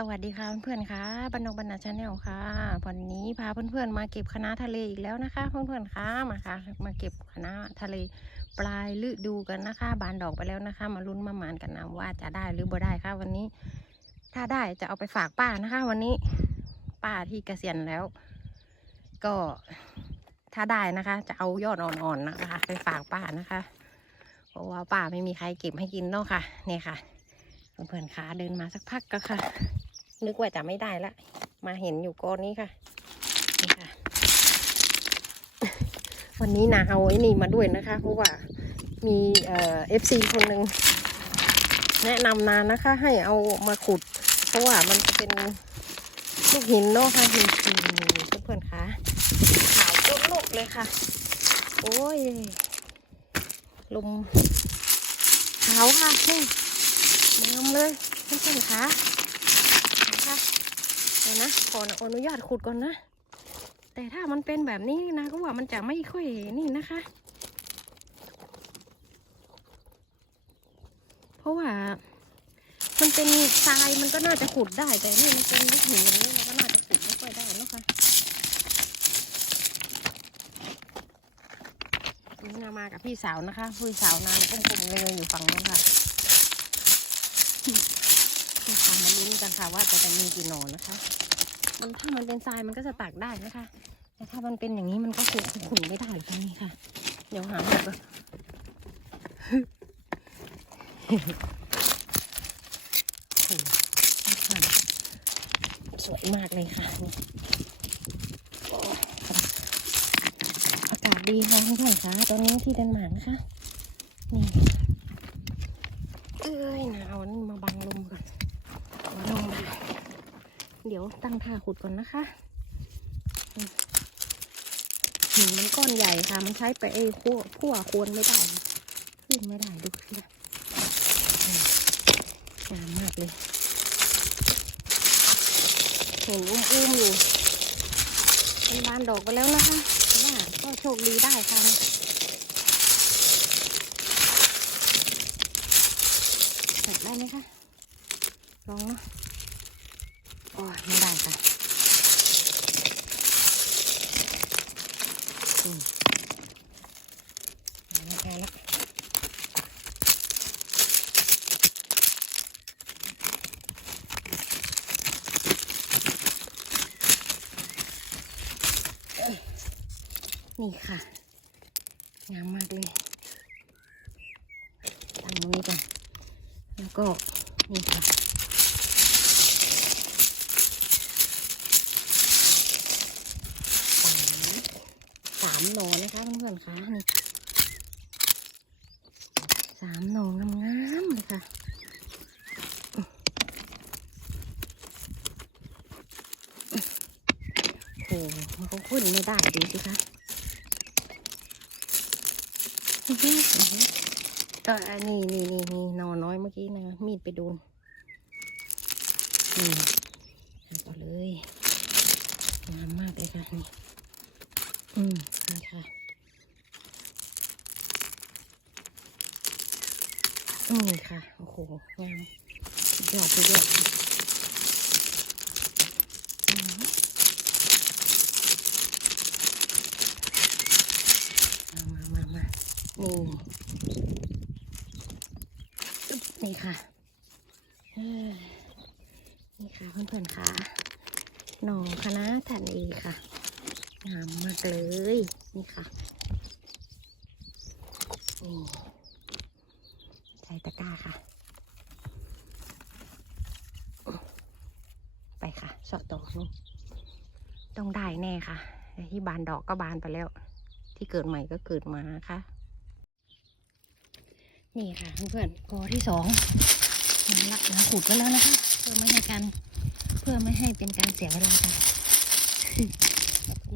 สวัสดีค่ะเพื่อนๆค่ะบันนกบรรณาชาแนลค่ะ วันนี้พาเพื่อนๆมาเก็บคณะทะเลอีกแล้วนะคะ เพื่อนๆค่ะมาค่ะ มาเก็บคณะทะเลปลายฤดูกันนะคะ บานดอกไปแล้วนะคะ มาลุ้นมาหมานกันนะว่าจะได้หรือบ่ได้ค่ะ วันนี้ ถ้าได้จะเอาไปฝากป้านะคะ วันนี้ป้าที่เกษียณแล้ว ก็ถ้าได้นะคะ จะเอายอดอ่อนๆนะคะ ไปฝากป้านะคะ เพราะว่าป้าไม่มีใครเก็บให้กินเนาะค่ะเนี่ยค่ะเพื่อนๆขาเดินมาสักพักก็ค่ะ นึกว่าจะไม่ได้ละ มาเห็นอยู่ก้อนนี้ค่ะนี่ค่ะ วันนี้นาเอาไอ้นี่มาด้วยนะคะ เพราะว่ามีเอ่อฟซีคนหนึ่งแนะนำนานนะคะ ให้เอามาขุด เพราะว่ามันจะเป็นลูกหินเนาะค่ะหินเพื่อนๆขาขาวจุดโลกเลยค่ะ โอ้ยลมขาวค่ะนี่งามเลยเพื่อนๆคะนะ ดี๋ยวนะขออนุญาตขุดก่อนนะ แต่ถ้ามันเป็นแบบนี้นะก็ว่ามันจะไม่ค่อยนี่นะคะ เพราะว่ามันเป็นทรายมันก็น่าจะขุดได้แต่นี่มันเป็นลูกหินอย่างนี้มันก็น่าจะขุดไม่ค่อยได้นะคะนี่นามากับพี่สาวนะคะ พี่สาวนานก้มๆเลยอยู่ฝั่งนู้นค่ะ นะคะมาลุ้นกันค่ะว่าจะมีกี่หน่อนะคะ มันถ้ามันเป็นทรายมันก็จะตักได้นะคะ แต่ถ้ามันเป็นอย่างนี้มันก็ขุดขุดไม่ได้ค่ะนี่ค่ะ เดี๋ยวหาหน่อยก่อนโอ้โหค่ะสวยมากเลยค่ะนี่โอ้ยอากาศดีค่ะเพื่อนๆค่ะตอนนี้ที่เดนมาร์กนะคะนี่เอ้ยหนาวนี่มาบังลมก่อนเอาลมมา เดี๋ยวตั้งท่าขุดก่อนนะคะอืมหินมันก้อนใหญ่ค่ะ มันใช้ไปเอ้พั่วพั่วควรไม่ได้ ขึ้นไม่ได้ดูสิคะอืมงามมากเลยเห็นอุ้มๆอยู่เป็นบานดอกไปแล้วนะคะแต่ว่าก็โชคดีได้ค่ะแตะได้ไหมคะ ลองเนาะ โอ้ยไม่ได้ค่ะอืมไม่ได้ละเอ้ยนี่ค่ะ งามมากเลยตั้งตรงนี้ก่อนแล้วก็นี่ค่ะสามสาม หนอนะคะเพื่อนๆคะนี่สามหนองามๆเลยค่ะโอ้โหมันก็ขึ้นไม่ได้ดูสิคะก็อันนี้นี่นี่นี่นอน้อยเมื่อกี้นะ มีดไปโดนนี่เอาต่อเลยงามมากเลยค่ะนี่ อืมนี่ค่ะนี่ค่ะ โอ้โหงามยอดสุดยอดมมามามามานี่นี่ค่ะเอ้ยนี่ค่ะเพื่อนๆค่ะหน่อคณะทานเอค่ะ งามมากเลย นี่ค่ะนี่ใส่ตะกร้าค่ะ ไปค่ะสอดต่อนู่ต้องได้แน่ค่ะ ที่บานดอกก็บานไปแล้ว ที่เกิดใหม่ก็เกิดมาค่ะ นี่ค่ะเพื่อนกอที่สองมาละนะขุดไว้แล้วนะคะ เพื่อไม่ให้การเพื่อไม่ให้เป็นการเสียเวลาค่ะ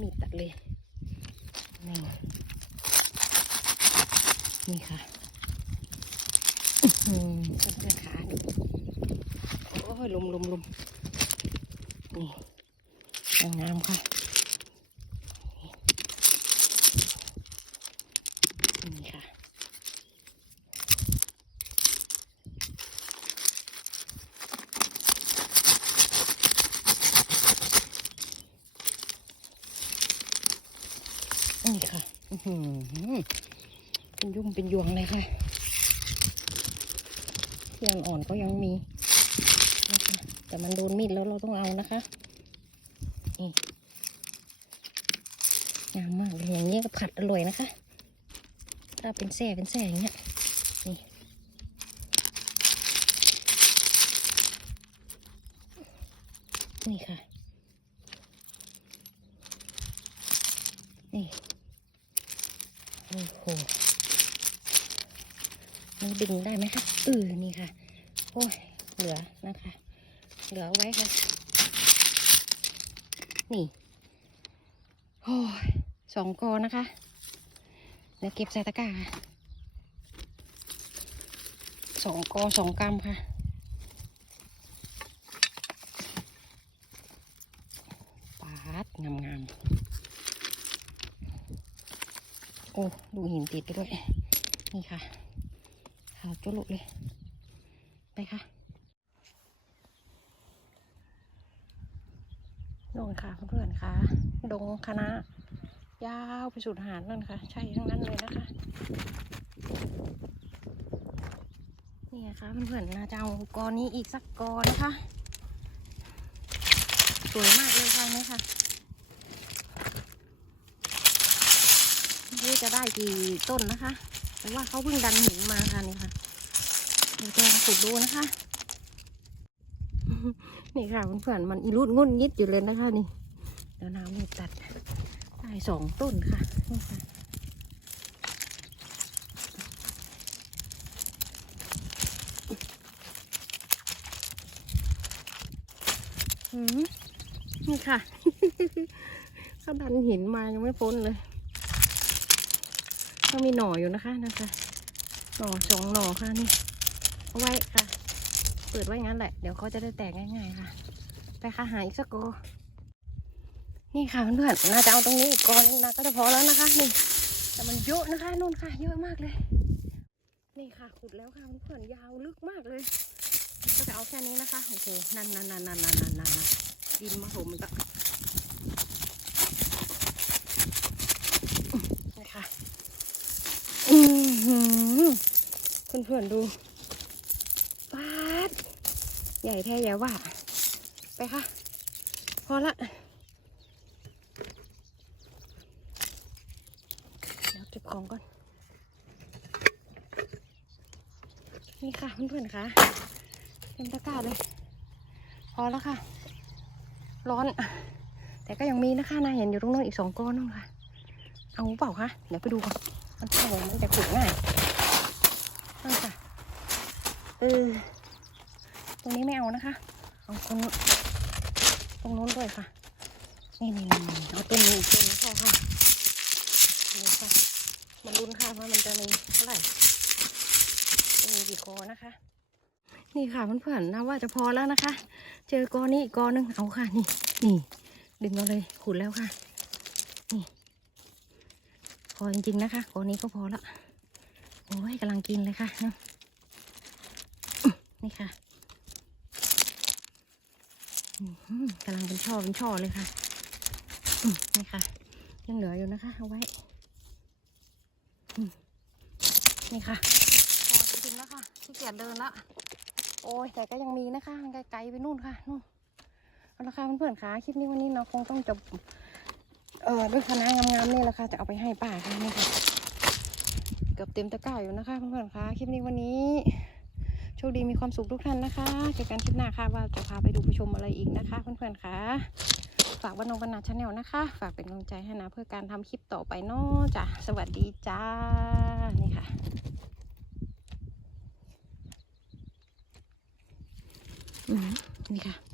มีดตัดเลยนี่นี่ค่ะอื้อหือเพื่อนขาดูโอ้ยลมลมลมนี่งามค่ะนี่ค่ะ น นี่ค่ะเป็นยุ่งเป็นยวงเลยค่ะที่อ่อนๆก็ยังมีนะคะแต่มันโดนมีดแล้วเราต้องเอานะคะนี่งามมากเลยอย่างนี้ก็ผัดอร่อยนะคะ ถ้าเป็นแส่เป็นแส่อย่างเงี้ยนี่นี่ค่ะ นี่ โอ้โหนี่ดึงได้ไหมคะเออนี่ค่ะ โอ้ย เหลือนะคะ เหลือไว้ค่ะ นี่ โอ้ยสองกอนะคะ เดี๋ยวเก็บใส่ตะกร้าสองกอสองกรัมค่ะ ปาดงามงามๆ โอ้ดูหินติดไปด้วย นี่ค่ะขาวจุลุเลย ไปค่ะนงค่ะเพื่อนค่ะ ดงคณะ ยาวไปสุดหาดนั่นค่ะ ใช่ทั้งนั้นเลยนะคะ นี่นะคะเพื่อนๆน่าจะเอากอนี้อีกสักกอนะคะ สวยมากเลยค่ะนี่ค่ะไม่รู้ จะได้กี่ต้นนะคะ แต่ว่าเขาเพิ่งดันหินมาค่ะนี่ค่ะเดี๋ยวจะลองขุดดูนะคะ นี่ค่ะเพื่อนๆมันอีรุดงุ่นยิดอยู่เลยนะคะนี่เดี๋ยวน้ำมีตัดได้สองต้นค่ะนี่ค่ะนี่ค่ะเขาดันหินมายังไม่พ้นเลย ก็มีหน่ออยู่นะคะนะคะหน่อสองหน่อค่ะนี่เอาไว้ค่ะ เปิดไว้งั้นแหละ เดี๋ยวเขาจะได้แตกง่ายๆค่ะ ไปค่ะหาอีกสักกนี่ค่ะเพื่อนๆน่าจะเอาตรงนี้อีกกอนึงนะก็จะพอแล้วนะคะนี่แต่มันเยอะนะคะนู่นค่ะ เยอะมากเลย นี่ค่ะขุดแล้วค่ะเพื่อนๆยาวลึกมากเลย ก็จะเอาแค่นี้นะคะโอ้โหนั่นนั่นนั่นนั่นนั่นนั่นนั่นดินมาถมอีกแล้วนี่ค่ะ อือหือ เพื่อนๆดูปาดใหญ่แท้ใหญ่ว่า ไปค่ะ พอละเดี๋ยวเก็บของก่อน นี่ค่ะเพื่อนๆค่ะเต็มตะกร้าเลย พอแล้วค่ะ ร้อน แต่ก็ยังมีนะคะนาเห็นอยู่ตรงโน้นอีกสองก้อนนู่นค่ะ เอาเปล่าคะเดี๋ยวไปดูก่อนมันเข้ามันจะขุดง่าย นั่นค่ะเออตรงนี้ไม่เอานะคะ เอาตรงนู้นตรงนู้นด้วยค่ะ นี่นี่นี่เอาต้นนี้ต้นนี้พอค่ะนี่ค่ะ มันรุนค่ะว่ามันจะมีเท่าไหร่จะมีกี่กอนะคะ นี่ค่ะเพื่อนๆนะว่าจะพอแล้วนะคะ เจอกอนี้อีกกอนึงเอาค่ะ นี่นี่ ดึงเอาเลยขุดแล้วค่ะ นี่ พอจริงๆนะคะกอนี้ก็พอละ โอ้ยกำลังกินเลยค่ะเนาะอื้อนี่ค่ะอื้อหือกำลังเป็นช่อเป็นช่อเลยค่ะอืมนี่ค่ะยังเหลืออยู่นะคะเอาไว้อืมนี่ค่ะพอจริงๆแล้วค่ะขี้เกียจเดินละโอ้ยแต่ก็ยังมีนะคะมันไกลๆไปนู่นค่ะนู่นเอาละค่ะเพื่อนๆค่ะคลิปนี้วันนี้เราคงต้องจบเอ่อด้วยคณะงามๆนี่แหละค่ะจะเอาไปให้ป้าค่ะนี่ค่ะเกือบเต็มตะกร้าอยู่นะคะเพื่อนๆค่ะคลิปนี้วันนี้โชคดีมีความสุขทุกท่านนะคะเจอกันคลิปหน้าค่ะว่าจะพาไปดูไปชมอะไรอีกนะคะเพื่อนๆค่ะฝากวันนงบรรณาชาแนลนะคะ ฝากเป็นกำลังใจให้นะเพื่อการทำคลิปต่อไปเนาะจ้ะสวัสดีจ้านี่ค่ะนี่ค่ะ